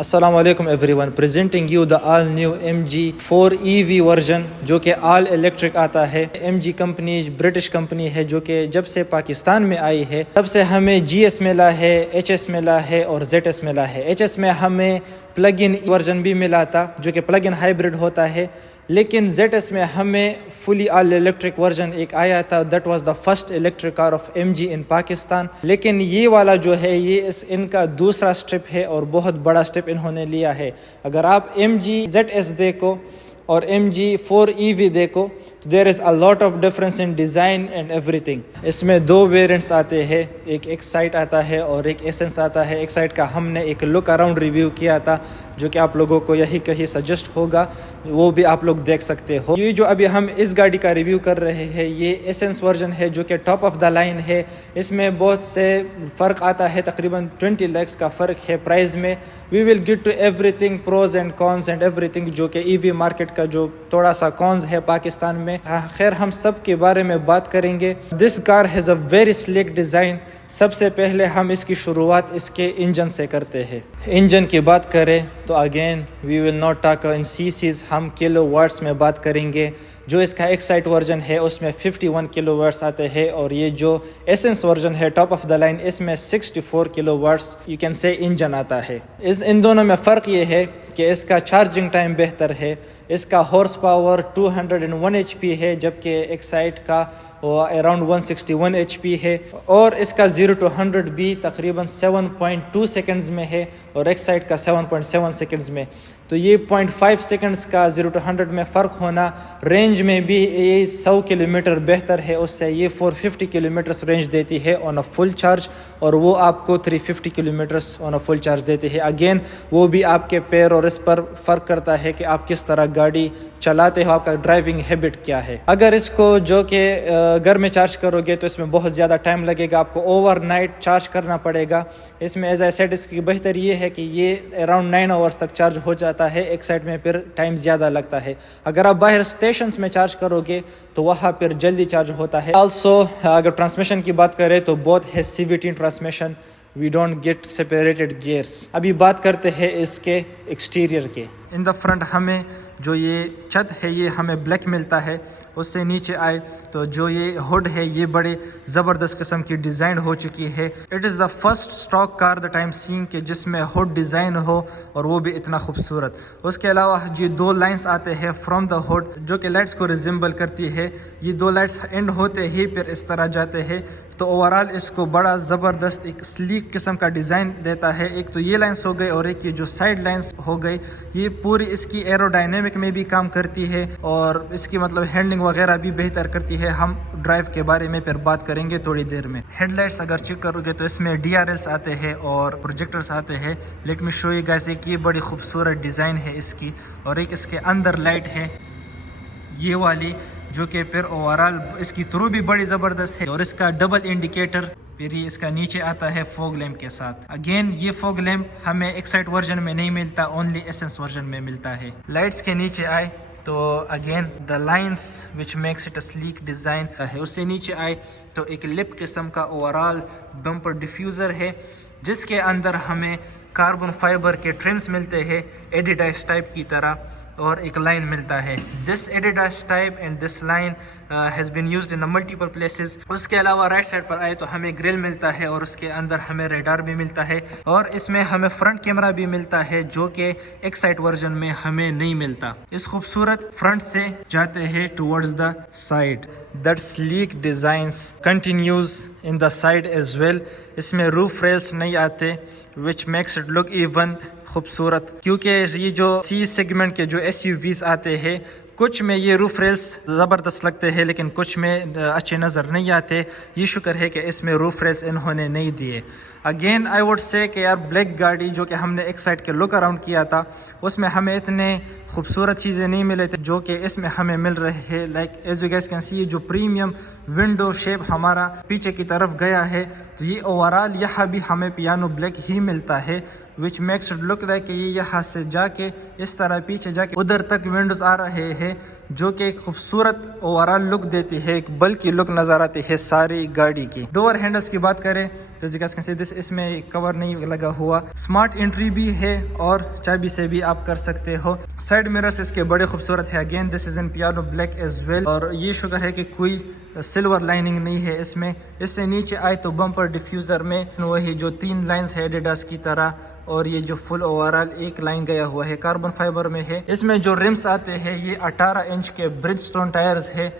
السلام علیکم every one, presenting you the all new MG4 EV version جو کہ آل الیکٹرک آتا ہے۔ MG کمپنی برٹش کمپنی ہے جو کہ جب سے پاکستان میں آئی ہے تب سے ہمیں GS ملا ہے، HS ملا ہے اور ZS ملا ہے۔ HS میں ہمیں پلگ ان ورژن بھی ملا تھا جو کہ پلگ ان ہائیبرڈ ہوتا ہے، لیکن ZS میں ہمیں فلی آل الیکٹرک ورژن ایک آیا تھا، that was the first electric car of MG ان پاکستان۔ لیکن یہ والا جو ہے یہ ان کا دوسرا سٹیپ ہے اور بہت بڑا سٹیپ انہوں نے لیا ہے۔ اگر آپ MG ZS دیکھو اور MG4 EV دیکھو تو there is a lot of difference in design and everything. اس میں دو ویرینٹس آتے ہیں، ایک ایکسائٹ آتا ہے اور ایک ایسنس آتا ہے۔ ایکسائٹ کا ہم نے ایک لک اراؤنڈ ریویو کیا تھا جو کہ آپ لوگوں کو یہی کہیں سجسٹ ہوگا، وہ بھی آپ لوگ دیکھ سکتے ہو۔ یہ جو ابھی ہم اس گاڑی کا ریویو کر رہے ہیں یہ ایسنس ورژن ہے جو کہ ٹاپ آف دا لائن ہے۔ اس میں بہت سے فرق آتا ہے، تقریباً 20 lakhs کا فرق ہے پرائز میں۔ We will get to everything, pros and cons and everything, جو کہ EV مارکیٹ کا جو تھوڑا سا کونز ہے پاکستان میں۔ خیر ہم سب کے بارے میں بات کریں گے۔ This car has a very sleek design. سب سے پہلے ہم اس کی شروعات اس کے انجن سے کرتے ہیں۔ انجن کی بات کریں تو again we will not talk in CCs، ہم کلو واٹس میں بات کریں گے۔ جو اس کا ایکسائٹ ورژن ہے اس میں 51 کلو واٹس آتے ہیں اور یہ جو ایسنس ورژن ہے ٹاپ آف دا لائن اس میں 64 kilowatts you can say engine آتا ہے۔ ان دونوں میں فرق یہ ہے کہ اس کا چارجنگ ٹائم بہتر ہے، اس کا ہارس پاور 201 HP ہے جبکہ ایکسائٹ کا وہ اراؤنڈ 161 HP ہے، اور اس کا 0 to 100 بھی تقریباً 7.2 سیکنڈز میں ہے اور ایکسائٹ کا 7.7 سیکنڈز میں۔ تو یہ 0.5 سیکنڈز کا 0 to 100 میں فرق ہونا، رینج میں بھی یہ 100 کلومیٹر بہتر ہے اس سے۔ یہ 450 کلومیٹرز رینج دیتی ہے آن اے فل چارج اور وہ آپ کو 350 کلومیٹرز آن اے فل چارج دیتی ہے۔ اگین وہ بھی آپ کے پیر اور اس پر فرق کرتا ہے کہ آپ کس طرح گاڑی چلاتے ہو، آپ کا ڈرائیونگ ہیبٹ کیا ہے۔ اگر اس کو جو کہ گھر میں چارج کرو گے تو اس میں بہت زیادہ ٹائم لگے گا، آپ کو اوور نائٹ چارج کرنا پڑے گا۔ اس میں ایز اے سیٹ اس کی بہتر یہ ہے کہ یہ اراؤنڈ 9 hours تک چارج ہو جاتا ہے، ایک سائڈ میں پھر ٹائم زیادہ لگتا ہے۔ اگر آپ باہر اسٹیشنز میں چارج کرو گے تو وہاں پھر جلدی چارج ہوتا ہے۔ آلسو اگر ٹرانسمیشن کی بات کریں تو بہت ہے CVT transmission, we don't get separated gears. ابھی بات کرتے ہیں اس کے ایکسٹیریئر کے۔ ان دا فرنٹ ہمیں جو یہ چھت ہے یہ ہمیں بلیک ملتا ہے، اس سے نیچے آئے تو جو یہ ہوڈ ہے یہ بڑے زبردست قسم کی ڈیزائن ہو چکی ہے۔ It is the first stock car that I am seeing کہ جس میں ہوڈ ڈیزائن ہو اور وہ بھی اتنا خوبصورت۔ اس کے علاوہ یہ دو لائنس آتے ہیں فرام دا ہوڈ جو کہ لائٹس کو ریزمبل کرتی ہے۔ یہ دو لائٹس اینڈ ہوتے ہی پھر اس طرح جاتے ہیں، تو اوورال اس کو بڑا زبردست ایک سلیک قسم کا ڈیزائن دیتا ہے۔ ایک تو یہ لائنس ہو گئی اور ایک یہ جو سائڈ لائنس ہو گئی، یہ پوری اس کی ایرو ڈائنامک میں بھی کام کرتی ہے اور اس کی مطلب ہینڈلنگ وغیرہ بھی بہتر کرتی ہے۔ ہم ڈرائیو کے بارے میں پھر بات کریں گے تھوڑی دیر میں۔ ہیڈ لائٹس اگر چیک کرو گے تو اس میں DRLs آتے ہیں اور پروجیکٹرز آتے ہیں۔ Let me show you guys ایک یہ بڑی خوبصورت ڈیزائن ہے اس کی، اور ایک اس کے اندر لائٹ ہے یہ والی جو کہ پھر اوورال اس کی تھرو بھی بڑی زبردست ہے، اور اس کا ڈبل انڈیکیٹر پھر یہ اس کا نیچے آتا ہے فوگ لیمپ کے ساتھ۔ اگین یہ فوگ لیمپ ہمیں ایکسائٹ ورژن میں نہیں ملتا، اونلی ایسنس ورژن میں ملتا ہے۔ لائٹس کے نیچے آئے تو again the lines which makes it a sleek design ہے۔ اس سے نیچے آئے تو ایک لپ قسم کا اوورال بمپر ڈیفیوزر ہے جس کے اندر ہمیں کاربن فائبر کے ٹرمز ملتے ہیں ایڈیڈاس ٹائپ کی طرح، اور ایک لائن ملتا ہے۔ This Adidas type and this line has been used in multiple places. اس کے علاوہ رائٹ سائڈ پر آئے تو ہمیں گرل ملتا ہے اور اس کے اندر ہمیں ریڈار بھی ملتا ہے، اور اس میں ہمیں فرنٹ کیمرہ بھی ملتا ہے جو کہ ایکسائٹ ورژن میں ہمیں نہیں ملتا۔ اس خوبصورت فرنٹ سے جاتے ہیں towards the side. That sleek designs continues in the side as well۔ اس میں روف ریلس نہیں آتے which makes it look even خوبصورت، کیونکہ یہ جو C سیگمنٹ کے جو SUVs آتے ہیں کچھ میں یہ روف ریلس زبردست لگتے ہیں لیکن کچھ میں اچھے نظر نہیں آتے۔ یہ شکر ہے کہ اس میں روف ریلس انہوں نے نہیں دیے۔ اگین آئی ووڈ سے کہ یار بلیک گاڑی جو کہ ہم نے ایک سائڈ کے لک اراؤنڈ کیا تھا اس میں ہمیں اتنے خوبصورت چیزیں نہیں ملے تھے جو کہ اس میں ہمیں مل رہے ہیں۔ Like as you guess can see, یہ جو پریمیم ونڈو شیپ ہمارا پیچھے کی طرف گیا ہے تو یہ اوورال یہاں بھی ہمیں پیانو بلیک ہی ملتا ہے which makes it look like کہ یہ یہاں سے جا کے اس طرح پیچھے جا کے ادھر تک ونڈوز آ رہے ہیں، جو کہ ایک خوبصورت اوورال لک دیتی ہے، ایک بلکی لک نظر آتی ہے ساری گاڑی کی۔ ڈور ہینڈلز کی بات کریں تو اس میں کور نہیں لگا ہوا، اسمارٹ انٹری بھی ہے اور چابی سے بھی آپ کر سکتے ہو۔ سائڈ مررز اس کے بڑے خوبصورت ہے، again this is in piano black as well, اور یہ شکر ہے کہ کوئی سلور لائننگ نہیں ہے اس میں۔ اس سے نیچے آئے تو بمپر ڈیفیوزر میں وہی جو 3 لائنز ہے ایڈیڈاس کی طرح، اور یہ جو فل اوورال ایک لائن گیا ہوا ہے کاربن فائبر میں ہے۔ اس میں جو رمس آتے ہیں یہ 18 انچ کے برج سٹون ٹائرز ہے،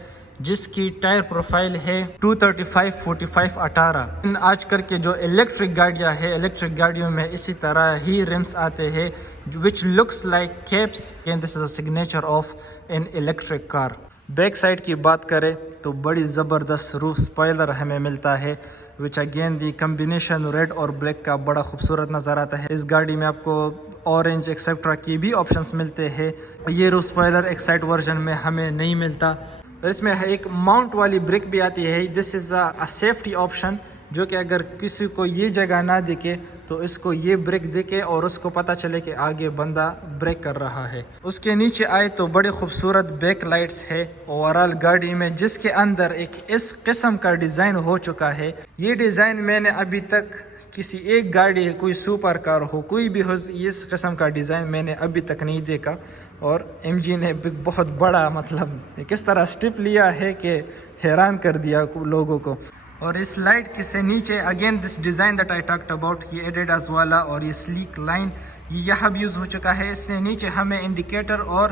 جس کی ٹائر پروفائل ہے 235/45/18۔ آج کل کے جو الیکٹرک گاڑیاں ہیں، الیکٹرک گاڑیوں میں اسی طرح ہی رمس آتے ہیں which looks like caps and this is a signature of an electric car۔ Back side کی بات کریں تو بڑی زبردست روف سپوائلر ہمیں ملتا ہے which again the combination red اور بلیک کا بڑا خوبصورت نظر آتا ہے۔ اس گاڑی میں آپ کو اورنج ایکسیٹرا کی بھی آپشنز ملتے ہیں، یہ روف سپوائلر ایکسائٹ ورژن میں ہمیں نہیں ملتا۔ اس میں ایک ماؤنٹ والی بریک بھی آتی ہے، دس از اے سیفٹی آپشن، جو کہ اگر کسی کو یہ جگہ نہ دکھے تو اس کو یہ بریک دکھے اور اس کو پتہ چلے کہ آگے بندہ بریک کر رہا ہے۔ اس کے نیچے آئے تو بڑے خوبصورت بیک لائٹس ہے اوورال گاڑی میں، جس کے اندر ایک اس قسم کا ڈیزائن ہو چکا ہے۔ یہ ڈیزائن میں نے ابھی تک کسی ایک گاڑی، کوئی سپر کار ہو، کوئی بھی ہو، اس قسم کا ڈیزائن میں نے ابھی تک نہیں دیکھا، اور ایم جی نے بہت بڑا کس طرح اسٹیپ لیا ہے کہ حیران کر دیا لوگوں کو۔ اور اس لائٹ کے سے نیچے again this design that I talked about, یہ ایڈیڈاس والا اور یہ سلیک لائن، یہ یہاں بھی یوز ہو چکا ہے۔ اس سے نیچے ہمیں انڈیکیٹر اور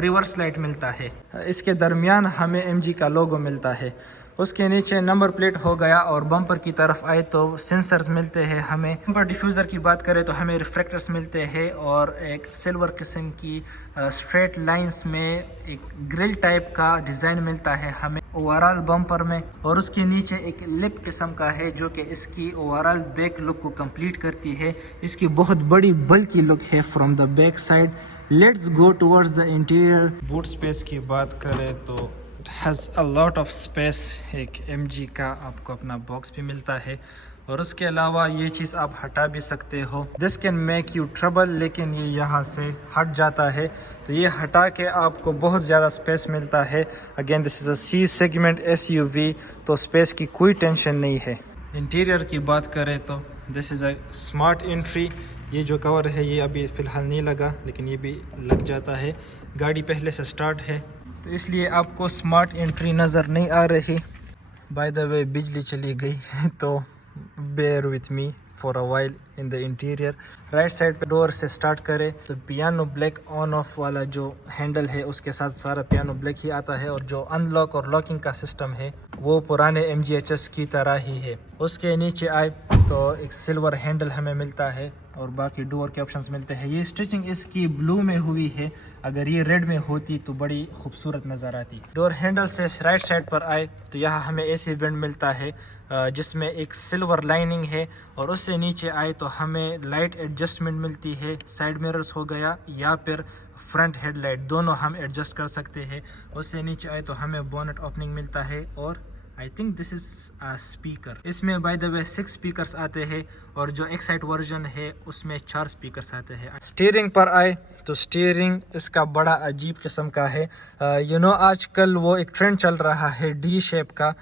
ریورس لائٹ ملتا ہے، اس کے درمیان ہمیں ایم جی کا لوگو ملتا ہے۔ اس کے نیچے نمبر پلیٹ ہو گیا، اور بمپر کی طرف آئے تو سینسرز ملتے ہیں ہمیں۔ بمپر ڈیفیوزر کی بات کریں تو ہمیں ریفلیکٹرز ملتے ہیں، اور ایک سلور قسم کی اسٹریٹ لائنز میں ایک گرل ٹائپ کا ڈیزائن ملتا ہے ہمیں اوورال بمپر میں، اور اس کے نیچے ایک لپ قسم کا ہے جو کہ اس کی اوورال بیک لک کو کمپلیٹ کرتی ہے۔ اس کی بہت بڑی بلکی لک ہے from the back side. Let's go towards the interior. Boot space کی بات کریں تو it has a lot of space، ایک ایم جی کا آپ کو اپنا باکس بھی ملتا ہے، اور اس کے علاوہ یہ چیز آپ ہٹا بھی سکتے ہو، this can make you trouble، لیکن یہ یہاں سے ہٹ جاتا ہے، تو یہ ہٹا کے آپ کو بہت زیادہ سپیس ملتا ہے۔ Again this is a C segment S U V, تو سپیس کی کوئی ٹینشن نہیں ہے۔ انٹیریئر کی بات کریں تو دس از اے اسمارٹ انٹری، یہ جو کور ہے یہ ابھی فی الحال نہیں لگا، لیکن یہ بھی لگ جاتا ہے۔ گاڑی پہلے سے سٹارٹ ہے تو اس لیے آپ کو اسمارٹ انٹری نظر نہیں آ رہی۔ بائی دا وے بجلی چلی گئی تو bear with me for a while in the interior. Right side پہ ڈور سے سٹارٹ کرے تو پیانو بلیک آن آف والا جو ہینڈل ہے اس کے ساتھ سارا پیانو بلیک ہی آتا ہے، اور جو ان لاک اور لاکنگ کا سسٹم ہے وہ پرانے ایم جی ایچ ایس کی طرح ہی ہے۔ اس کے نیچے آئے تو ایک سلور ہینڈل ہمیں ملتا ہے، اور باقی ڈور کے آپشنز ملتے ہیں۔ یہ اسٹیچنگ اس کی بلو میں ہوئی ہے، اگر یہ ریڈ میں ہوتی تو بڑی خوبصورت نظر آتی۔ ڈور ہینڈل سے رائٹ سائڈ پر آئے تو یہاں ہمیں اے سی وینٹ ملتا ہے، جس میں ایک سلور لائننگ ہے، اور اس سے نیچے آئے تو ہمیں لائٹ ایڈجسٹمنٹ ملتی ہے، سائڈ میررز ہو گیا یا پھر فرنٹ ہیڈ لائٹ، دونوں ہم ایڈجسٹ کر سکتے ہیں۔ اس سے نیچے آئے تو ہمیں بونٹ اوپننگ ملتا ہے، اور I think this is a speaker۔ اس میں بائی دا وے 6 اسپیکرس آتے ہیں، اور جو ایکسائٹ ورژن ہے اس میں 4 اسپیکرس آتے ہیں۔ اسٹیئرنگ پر آئے تو اسٹیئرنگ اس کا بڑا عجیب قسم کا ہے، آج کل وہ ایک ٹرینڈ چل رہا ہے ڈی شیپ کا،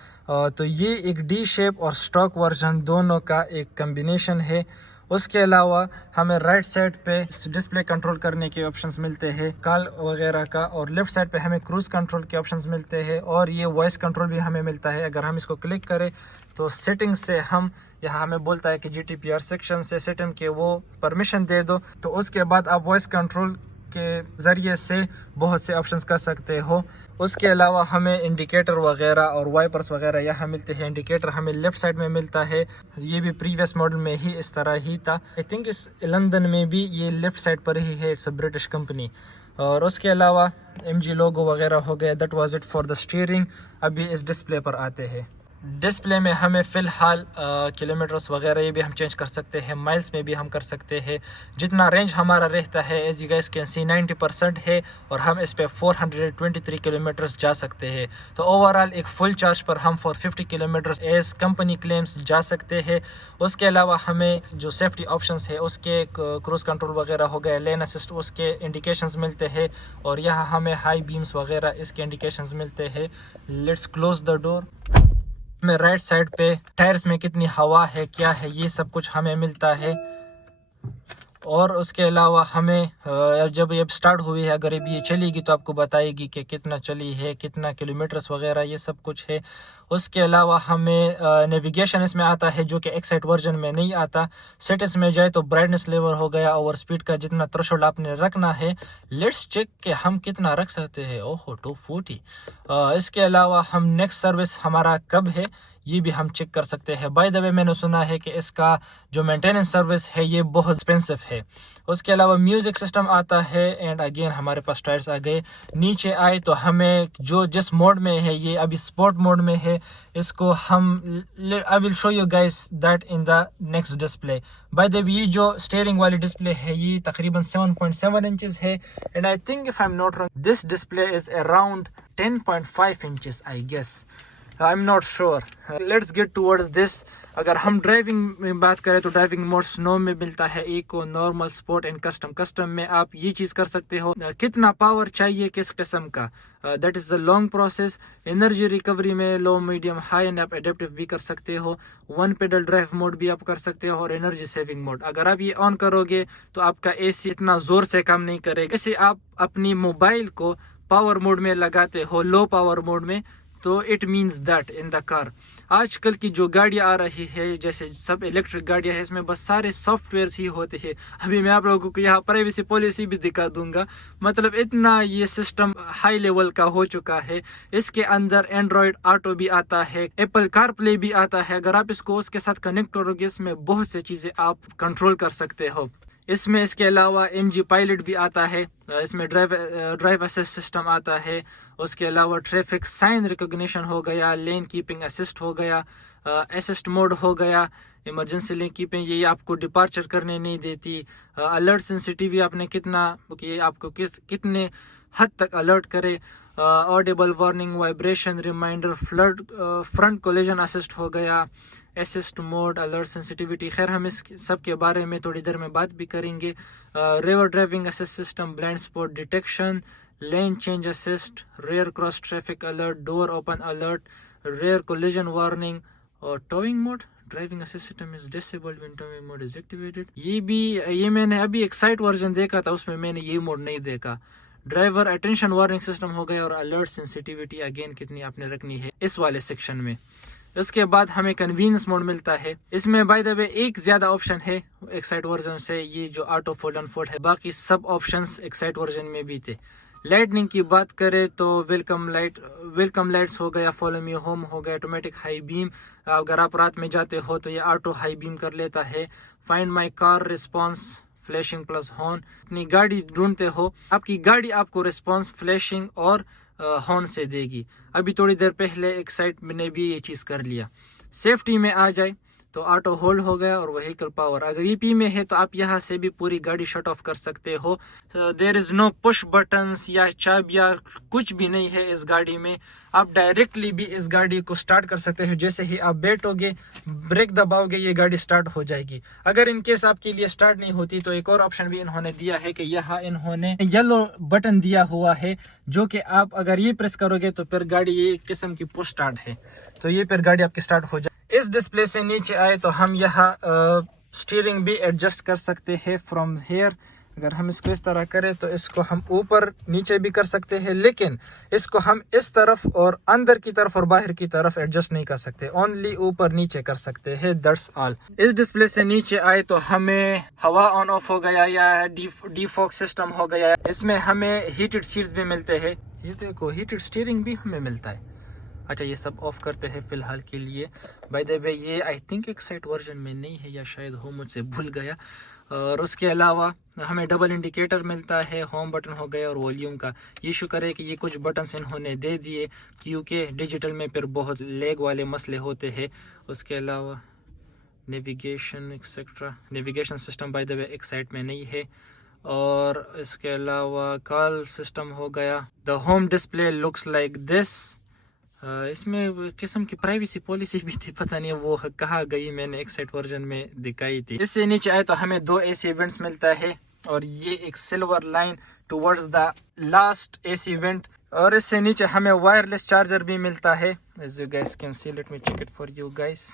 تو یہ ایک ڈی شیپ اور اسٹاک ورژن دونوں کا ایک کمبینیشن ہے۔ اس کے علاوہ ہمیں رائٹ سائڈ پہ ڈسپلے کنٹرول کرنے کے آپشنز ملتے ہیں، کال وغیرہ کا، اور لیفٹ سائڈ پہ ہمیں کروز کنٹرول کے آپشنز ملتے ہیں، اور یہ وائس کنٹرول بھی ہمیں ملتا ہے۔ اگر ہم اس کو کلک کریں تو سیٹنگ سے یہاں ہمیں بولتا ہے کہ G T P R section سے سسٹم کے وہ پرمیشن دے دو، تو اس کے بعد آپ وائس کنٹرول کے ذریعے سے بہت سے آپشنز کر سکتے ہو۔ اس کے علاوہ ہمیں انڈیکیٹر وغیرہ اور وائپرس وغیرہ یہاں ملتے ہیں۔ انڈیکیٹر ہمیں لیفٹ سائڈ میں ملتا ہے، یہ بھی پریویس ماڈل میں ہی اس طرح ہی تھا، آئی تھنک اس لندن میں بھی یہ لیفٹ سائڈ پر ہی ہے، اٹس اے برٹش کمپنی۔ اور اس کے علاوہ ایم جی لوگو وغیرہ ہو گیا، that was it for the steering. ابھی اس ڈسپلے پر آتے ہیں۔ ڈسپلے میں ہمیں فی الحال کلومیٹرز وغیرہ یہ بھی ہم چینج کر سکتے ہیں, مائلز میں بھی ہم کر سکتے ہیں. جتنا رینج ہمارا رہتا ہے as you guys can see 90% ہے, اور ہم اس پہ 423 کلومیٹرز جا سکتے ہیں. تو اوور آل ایک فل چارج پر ہم 450 کلومیٹرز ایز کمپنی کلیمز جا سکتے ہیں. اس کے علاوہ ہمیں جو سیفٹی آپشنز ہے اس کے کروز کنٹرول وغیرہ ہو گیا, لین اسسٹ اس کے انڈیکیشنز ملتے ہیں, اور یہاں ہمیں ہائی بیمز وغیرہ اس کے انڈیکیشنز ملتے ہیں. لیٹس کلوز دا ڈور. میں رائٹ سائڈ پہ ٹائرز میں کتنی ہوا ہے کیا ہے یہ سب کچھ ہمیں ملتا ہے. اور اس کے علاوہ ہمیں جب یہ سٹارٹ ہوئی ہے, اگر یہ چلے گی تو آپ کو بتائے گی کہ کتنا چلی ہے, کتنا کلومیٹرز وغیرہ یہ سب کچھ ہے. اس کے علاوہ ہمیں نیویگیشن اس میں آتا ہے جو کہ ایکسائٹ ورژن میں نہیں آتا. سیٹنگز میں جائے تو برائٹنس لیول ہو گیا, اوور سپیڈ کا جتنا تھریشولڈ آپ نے رکھنا ہے. لیٹس چیک کہ ہم کتنا رکھ سکتے ہیں. اوہو 240. اس کے علاوہ ہم نیکسٹ سروس ہمارا کب ہے یہ بھی ہم چیک کر سکتے ہیں. بائی دا وے میں نے سنا ہے کہ اس کا جو مینٹیننس سروس ہے یہ بہت ایکسپینسو ہے. اس کے علاوہ میوزک سسٹم آتا ہے, اینڈ اگین ہمارے پاس ٹائرز آ گئے. نیچے آئے تو ہمیں جو جس موڈ میں ہے, یہ ابھی سپورٹ موڈ میں ہے, اس کو ہم I will show you guys that in the next display. By the way یہ جو اسٹیئرنگ والی ڈسپلے ہے یہ تقریباً 7.7 انچز ہے, and I think if I'm not wrong this display is around 10.5 inches I guess. I'm not sure. Let's get towards this. اگر ہم driving میں بات کریں تو ڈرائیونگ موڈ سنو میں ملتا ہے eco, normal, sport and custom. Custom میں آپ یہ چیز کر سکتے ہو کتنا پاور چاہیے کس قسم کا, that is a long process. Energy recovery میں لو, میڈیم, ہائی اینڈ آپ ایڈیپٹیو بھی کر سکتے ہو. ون پیڈل ڈرائیو موڈ بھی آپ کر سکتے ہو, اور انرجی سیونگ موڈ. اگر آپ یہ آن کرو گے تو آپ کا اے سی اتنا زور سے کام نہیں کرے گا. اسے آپ اپنی موبائل کو پاور موڈ میں لگاتے ہو, لو پاور موڈ میں, تو اٹ مینز دیٹ ان دا کار. آج کل کی جو گاڑیاں آ رہی ہے جیسے سب الیکٹرک گاڑیاں ہیں, اس میں بس سارے سافٹ ویئرس ہی ہوتے ہیں. ابھی میں آپ لوگوں کو یہاں پرائیویسی پالیسی بھی دکھا دوں گا. مطلب اتنا یہ سسٹم ہائی لیول کا ہو چکا ہے. اس کے اندر اینڈرائڈ آٹو بھی آتا ہے, ایپل کار پلے بھی آتا ہے. اگر آپ اس کو اس کے ساتھ کنیکٹ کرو گے, اس میں بہت سی چیزیں آپ کنٹرول کر سکتے ہو. اس میں اس کے علاوہ MG پائلٹ بھی آتا ہے, اس میں ڈرائیو اسسٹ سسٹم آتا ہے. اس کے علاوہ ٹریفک سائن ریکگنیشن ہو گیا, لین کیپنگ اسسٹ ہو گیا, اسسٹ موڈ ہو گیا, ایمرجنسی لین کیپنگ یہ آپ کو ڈپارچر کرنے نہیں دیتی. الرٹ سینسٹیوٹی آپ نے کتنا کہ آپ کو کتنے حد تک الرٹ کرے. آڈیبل وارننگ, وائبریشن, ریمائنڈر, فلڈ, فرنٹ کولیجن اسسٹ ہو گیا, اسسٹ موڈ, الرٹ سینسٹیوٹی. خیر ہم اس سب کے بارے میں تھوڑی دیر میں بات بھی کریں گے. ریور driving assist system, blind spot detection, lane change assist, rear cross traffic alert, door open alert, rear collision warning, اور towing mode. Driving assist system is disabled when towing mode is activated. یہ میں نے ابھی ایک site version دیکھا تھا, اس میں میں نے یہ موڈ نہیں دیکھا. ڈرائیور اٹینشن وارننگ سسٹم ہو گیا, اور الرٹ سینسٹیوٹی اگین کتنی آپ نے رکھنی ہے اس والے سیکشن میں. اس کے بعد ہمیں کنوینئنس موڈ ملتا ہے. اس میں بائی دا وے ایک زیادہ آپشن ہے ایکسائٹ ورژن سے, یہ جو آٹو فول انفولڈ ہے. باقی سب آپشنس ایکسائٹ ورژن میں بھی تھے. لائٹننگ کی بات کریں تو ویلکم لائٹس ہو گیا, فالو می ہوم ہو گیا, آٹومیٹک ہائی بیم. اگر آپ رات میں جاتے ہو تو یہ آٹو ہائی بیم کر لیتا ہے. فائنڈ مائی کار ریسپانس, فلیشنگ پلس ہارن. اپنی گاڑی ڈھونڈتے ہو, آپ کی گاڑی آپ کو ریسپانس فلیشنگ اور ہارن سے دے گی. ابھی تھوڑی دیر پہلے ایک سائٹ میں نے بھی یہ چیز کر لیا. سیفٹی میں آ جائے تو آٹو ہولڈ ہو گیا, اور وہیکل پاور. اگر یہ پی میں ہے تو آپ یہاں سے بھی پوری گاڑی شٹ آف کر سکتے ہو. دیر از نو پش بٹنس یا چابیاں, کچھ بھی نہیں ہے اس گاڑی میں. آپ ڈائریکٹلی بھی اس گاڑی کو سٹارٹ کر سکتے ہو. جیسے ہی آپ بیٹھو گے, بریک دباؤ گے, یہ گاڑی سٹارٹ ہو جائے گی. اگر ان کیس آپ کے لیے سٹارٹ نہیں ہوتی تو ایک اور آپشن بھی انہوں نے دیا ہے کہ یہاں انہوں نے یلو بٹن دیا ہوا ہے, جو کہ آپ اگر یہ پریس کرو گے تو پھر گاڑی یہ ایک قسم کی پش سٹارٹ ہے, تو یہ پھر گاڑی آپ کی سٹارٹ ہو جائے. اس ڈسپلے سے نیچے آئے تو ہم یہاں اسٹیئرنگ بھی ایڈجسٹ کر سکتے ہیں فرام ہیئر. اگر ہم اس کو اس طرح کریں تو اس کو ہم اوپر نیچے بھی کر سکتے ہیں, لیکن اس کو ہم اس طرف اور اندر کی طرف اور باہر کی طرف ایڈجسٹ نہیں کر سکتے, اونلی اوپر نیچے کر سکتے ہیں, دیٹس آل. اس ڈسپلے سے نیچے آئے تو ہمیں ہوا آن آف ہو گیا یا ڈی فوگ سسٹم ہو گیا. اس میں ہمیں ہیٹڈ سیٹس بھی ملتے ہیں. یہ دیکھو ہیٹڈ اسٹیئرنگ بھی ہمیں ملتا ہے. اچھا یہ سب آف کرتے ہیں فی الحال کے لیے. بائی دا وے یہ آئی تھنک ایک سائٹ ورژن میں نہیں ہے یا شاید ہو, مجھ سے بھول گیا. اور اس کے علاوہ ہمیں ڈبل انڈیکیٹر ملتا ہے, ہوم بٹن ہو گیا اور والیوم کا. یہ شکر ہے کہ یہ کچھ بٹنس انہوں نے دے دیے کیونکہ ڈیجیٹل میں پھر بہت لیگ والے مسئلے ہوتے ہیں. اس کے علاوہ navigation etcetera, navigation system by the way ایک سائٹ میں نہیں ہے. اور اس کے علاوہ کال سسٹم ہو گیا. The home display looks like this. اس میں قسم کی پرائیویسی پالیسی بھی تھی, پتہ نہیں وہ کہاں گئی, میں نے ایک سائٹ ورژن میں دکھائی تھی. اس سے نیچے آئے تو ہمیں 2 AC وینٹس ملتا ہے اور یہ ایک silver line towards the last AC went. اور اس سے نیچے ہمیں وائرلیس چارجر بھی ملتا ہے. As you guys can see, let me check it for you guys.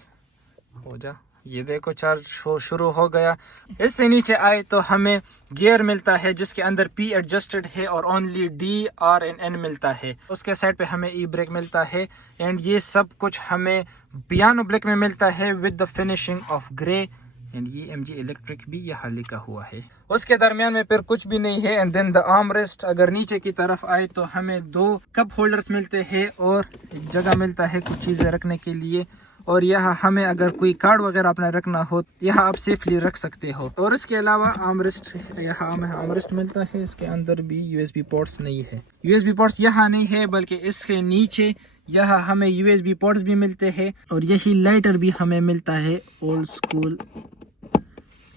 ہو جا, یہ دیکھو چارج شروع ہو گیا. اس سے نیچے آئے تو ہمیں گیئر ملتا ہے جس کے اندر P ایڈجسٹڈ ہے اور only D, R and N ملتا ہے. اس کے سائڈ پہ ہمیں ای بریک ملتا ہے اینڈ یہ سب کچھ ہمیں پیانو بلیک میں ملتا ہے with the finishing of grey. And یہ MG الیکٹرک بھی یہاں لکھا ہوا ہے. اس کے درمیان میں پھر کچھ بھی نہیں ہے. And then the armrest. اگر نیچے کی طرف آئے تو ہمیں 2 کپ ہولڈرز ملتے ہیں اور ایک جگہ ملتا ہے کچھ چیزیں رکھنے کے لیے. اور یہاں ہمیں اگر کوئی کارڈ وغیرہ اپنا رکھنا ہو یہاں آپ سیفلی رکھ سکتے ہو. اور اس کے علاوہ آرم ریسٹ, یہاں ہمیں آرم ریسٹ ملتا ہے. اس کے اندر بھی USB پورٹس نہیں ہے. USB پورٹس یہاں نہیں ہے بلکہ اس کے نیچے یہاں ہمیں USB پورٹس بھی ملتے ہیں. اور یہی لائٹر بھی ہمیں ملتا ہے اولڈ سکول.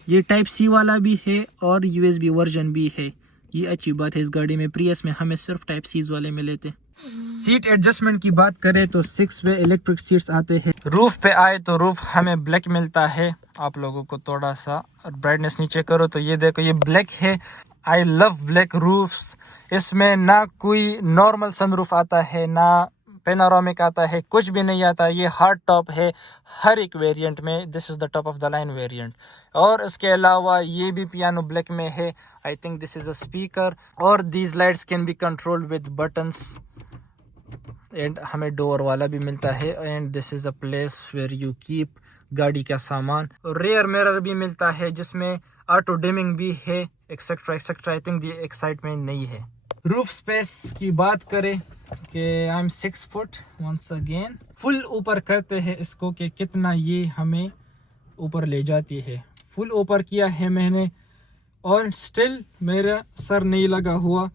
یہ ٹائپ C والا بھی ہے اور USB ورژن بھی ہے. یہ اچھی بات ہے اس گاڑی میں. پریس میں ہمیں صرف ٹائپ C والے ملے تھے. سیٹ ایڈجسٹمنٹ کی بات کریں تو 6 وے الیکٹرک سیٹس آتے ہیں. روف پہ آئے تو روف ہمیں بلیک ملتا ہے. آپ لوگوں کو تھوڑا سا برائٹنس نیچے کرو تو یہ دیکھو یہ بلیک ہے. آئی لو بلیک روفس. اس میں نہ کوئی نارمل سن روف آتا ہے نہ پینارامک آتا ہے, کچھ بھی نہیں آتا. یہ ہارڈ ٹاپ ہے ہر ایک ویریئنٹ میں. This is the top of the line variant. اور اس کے علاوہ یہ بھی پیانو بلیک میں ہے. I think this is a speaker. اور these lights can be controlled with buttons. And ہمیں ڈور والا بھی ملتا ہے. And this is a place where you keep گاڑی کا سامان. ریئر میرر بھی ملتا ہے جس میں آٹو ڈیمنگ بھی ہے ایکسیکٹرا ایکسیکٹرا. آئی تھنک یہ ایکسائٹمنٹ نہیں ہے. روف سپیس کی بات کریں کہ I am 6 feet once again. Full اوپر کرتے ہیں اس کو کہ کتنا یہ ہمیں اوپر لے جاتی ہے. فل اوپر کیا ہے میں نے اور اسٹل میرا سر نہیں لگا ہوا.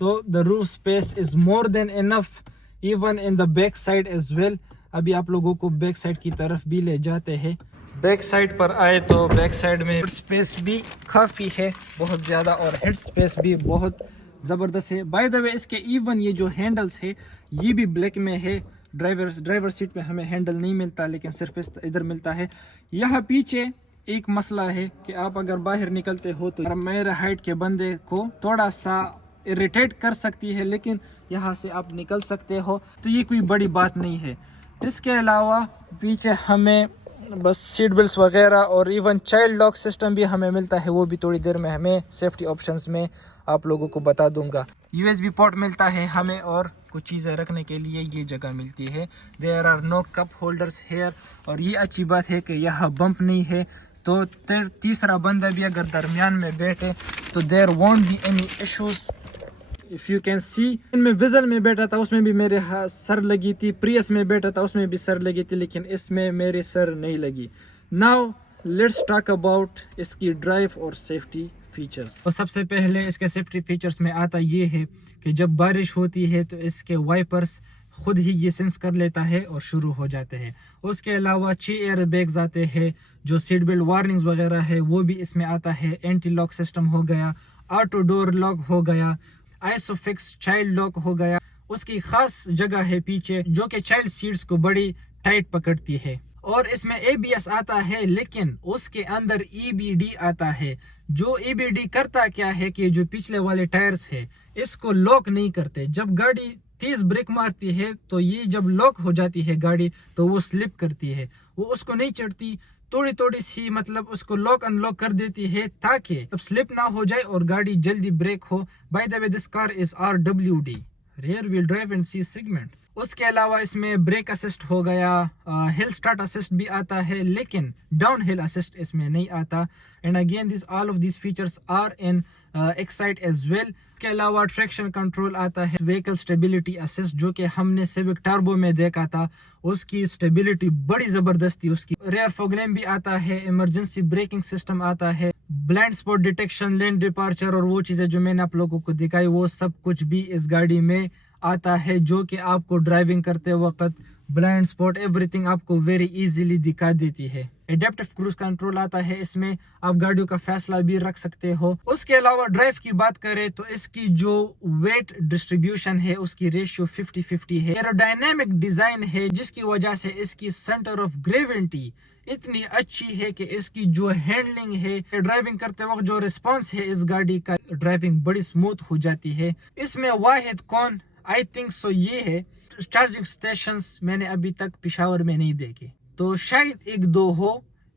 تو the roof space is more than enough even in the back side as well. ابھی آپ لوگوں کو بیک سائڈ کی طرف بھی لے جاتے ہیں. بیک سائڈ پر آئے تو بیک سائڈ میں اسپیس بھی کافی ہے بہت زیادہ اور ہیڈ اسپیس بھی بہت زبردست ہے. بائی دا وے اس کے ایون یہ جو ہینڈلز ہے یہ بھی بلیک میں ہے. ڈرائیور سیٹ میں ہمیں ہینڈل نہیں ملتا لیکن صرف ادھر ملتا ہے. یہاں پیچھے ایک مسئلہ ہے کہ آپ اگر باہر نکلتے ہو تو میرے ہائٹ کے بندے کو تھوڑا سا اریٹیٹ کر سکتی ہے لیکن یہاں سے آپ نکل سکتے ہو تو یہ کوئی بڑی بات نہیں ہے. اس کے علاوہ پیچھے ہمیں بس سیٹ بیلٹس وغیرہ اور ایون چائلڈ لاک سسٹم بھی ہمیں ملتا ہے. وہ بھی تھوڑی دیر میں ہمیں سیفٹی آپشنز میں آپ لوگوں کو بتا دوں گا. USB پورٹ ملتا ہے ہمیں اور کچھ چیزیں رکھنے کے لیے یہ جگہ ملتی ہے. There are no cup holders here. اور یہ اچھی بات ہے کہ یہاں بمپ نہیں ہے تو تیسرا بندہ بھی اگر درمیان میں بیٹھے تو there won't be any issues. If you can see in میں وزل میں بیٹھا تھا اس میں بھی میرے سر لگی تھی. پریس میں بیٹھا تھا اس میں بھی سر لگی تھی لیکن اس میں میرے سر نہیں لگی. ناؤ لیٹس ٹاک اباؤٹ اس کی ڈرائیو اور سیفٹی فیچرز. تو سب سے پہلے اس کے سیفٹی فیچرز میں آتا یہ ہے کہ جب بارش ہوتی ہے تو اس کے وائپرز خود ہی یہ سینس کر لیتا ہے اور شروع ہو جاتے ہیں. اس کے علاوہ 6 ایئر بیگز آتے ہیں. جو سیٹ بیلٹ وارننگز وغیرہ ہے وہ بھی اس میں آتا ہے. اینٹی لاک سسٹم ہو گیا, آٹو ڈور لاک ہو گیا, آئسو فکس چائلڈ لاک ہو گیا. اس کی خاص جگہ ہے پیچھے جو کہ چائلڈ سیٹس کو بڑی ٹائٹ پکڑتی ہے. اور اس میں ABS آتا ہے لیکن اس کے اندر EBD آتا ہے. جو EBD کرتا کیا ہے کہ جو پچھلے والے ٹائرز ہے اس کو لاک نہیں کرتے. جب گاڑی تیز بریک مارتی ہے تو یہ جب لاک ہو جاتی ہے گاڑی تو وہ سلپ کرتی ہے, وہ اس کو نہیں چڑھتی. تھوڑی سی مطلب اس کو لاک ان لاک کر دیتی ہے تاکہ اب سلپ نہ ہو جائے اور گاڑی جلدی بریک ہو. By the way this car is RWD, rear wheel drive and C segment. اس کے علاوہ اس میں بریک اسسٹ ہو گیا, ہل سٹارٹ اسسٹ بھی آتا ہے لیکن ڈاؤن ہل اسسٹ اس میں نہیں آتا. And again all of these features are in excite as well. اس کے علاوہ ٹریکشن کنٹرول آتا ہے, وہیکل اسٹیبلٹی اسسٹ جو کہ ہم نے سیوک ٹربو میں دیکھا تھا, اس کی اسٹیبلٹی بڑی زبردست تھی اس کی. ریئر فوگ لیمپ بھی آتا ہے, ایمرجنسی بریکنگ سسٹم آتا ہے, بلائنڈ اسپاٹ ڈیٹیکشن, لین ڈپارچر اور وہ چیزیں جو میں نے آپ لوگوں کو دکھائی وہ سب کچھ بھی اس گاڑی میں آتا ہے, جو کہ آپ کو ڈرائیونگ کرتے وقت بلائنڈ اسپاٹ ایوری تھنگ آپ کو ویری ایزیلی دکھا دیتی ہے. ایڈیپٹیو کروز کنٹرول آتا ہے, اس میں آپ گاڑیوں کا فیصلہ بھی رکھ سکتے ہو. اس کے علاوہ ڈرائیو کی بات کریں تو اس کی جو ویٹ ڈسٹریبیوشن ہے اس کی ریشیو 50-50 ہے. ایروڈائنامک ڈیزائن ہے جس کی وجہ سے اس کی سینٹر آف گریویٹی اتنی اچھی ہے کہ اس کی جو ہینڈلنگ ہے, ڈرائیونگ کرتے وقت جو رسپانس ہے اس گاڑی کا, ڈرائیونگ بڑی سموتھ ہو جاتی ہے. اس میں واحد کون آئی تھنک سو یہ ہے, چارجنگ سٹیشنز میں نے ابھی تک پشاور میں نہیں دیکھے, تو شاید ایک دو ہو,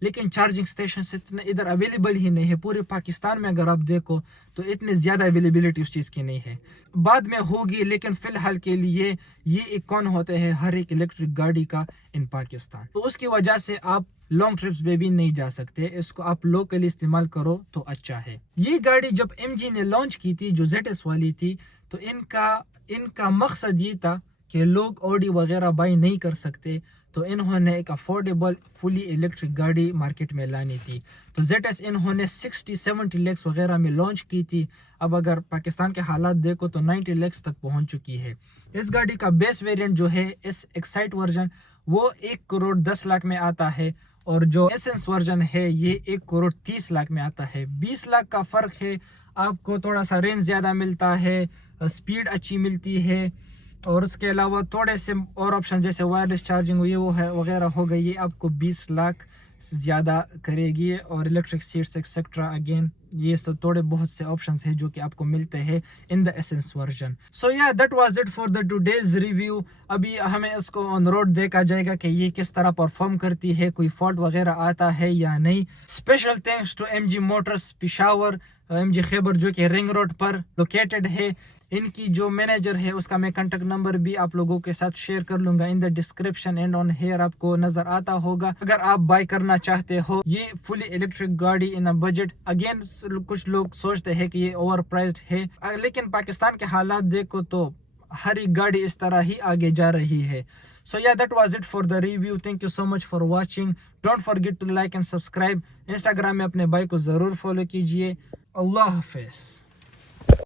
لیکن چارجنگ سٹیشنز اتنے ادھر اویلیبل ہی نہیں ہے. پورے پاکستان میں اگر آپ دیکھو تو اتنی زیادہ اویلیبلٹی اس چیز کی نہیں ہے, بعد میں ہوگی, لیکن فی الحال کے لیے یہ ایک کون ہوتے ہیں ہر ایک الیکٹرک گاڑی کا ان پاکستان, تو اس کی وجہ سے آپ لانگ ٹرپس میں بھی نہیں جا سکتے. اس کو آپ لوکلی استعمال کرو تو اچھا ہے. یہ گاڑی جب ایم جی نے لانچ کی تھی جو ZS والی تھی, تو ان کا مقصد یہ تھا کہ لوگ آڈی وغیرہ بائی نہیں کر سکتے, تو انہوں نے ایک افورڈیبل فلی الیکٹرک گاڑی مارکیٹ میں لانی تھی. تو ZS انہوں نے 60-70 لیکس وغیرہ میں لانچ کی تھی. اب اگر پاکستان کے حالات دیکھو تو 90 لیکس تک پہنچ چکی ہے. اس گاڑی کا بیس ویریئنٹ جو ہے اس ایکسائٹ ورژن وہ 1,10,00,000 میں آتا ہے, اور جو ایسنس ورژن ہے یہ 1,30,00,000 میں آتا ہے. 20 لاکھ کا فرق ہے. آپ کو تھوڑا سا رینج زیادہ ملتا ہے, سپیڈ اچھی ملتی ہے, اور اس کے علاوہ تھوڑے سے اور آپشن جیسے وائرلیس چارجنگ یہ وہ ہے وغیرہ ہو گئی, یہ آپ کو 20 لاکھ سے زیادہ کرے گی. اور الیکٹرک سیٹس ایکسیکٹرا اگین یہ سب تھوڑے بہت سے آپشنز ہیں جو کہ آپ کو ملتے ہیں ان the essence version. So yeah that was it for the today's review. ابھی ہمیں اس کو آن روڈ دیکھا جائے گا کہ یہ کس طرح پرفارم کرتی ہے, کوئی فالٹ وغیرہ آتا ہے یا نہیں. Special thanks to MG motors Peshawar, MG Khyber جو کہ رنگ روڈ پر لوکیٹڈ ہے. ان کی جو مینیجر ہے اس کا میں کنٹیکٹ نمبر بھی آپ لوگوں کے ساتھ شیئر کر لوں گا in the description and on here, آپ کو نظر آتا ہوگا. اگر آپ بائی کرنا چاہتے ہو یہ فلی الیکٹرک گاڑی ان بجٹ, اگین کچھ لوگ سوچتے ہیں کہ یہ اوور پرائزڈ ہے, لیکن پاکستان کے حالات دیکھو تو ہر ایک گاڑی اس طرح ہی آگے جا رہی ہے. So yeah, that was it for the review. Thank you so much for watching. Don't forget to like and subscribe. Instagram میں اپنے بھائی کو ضرور فالو کیجئے. اللہ حافظ.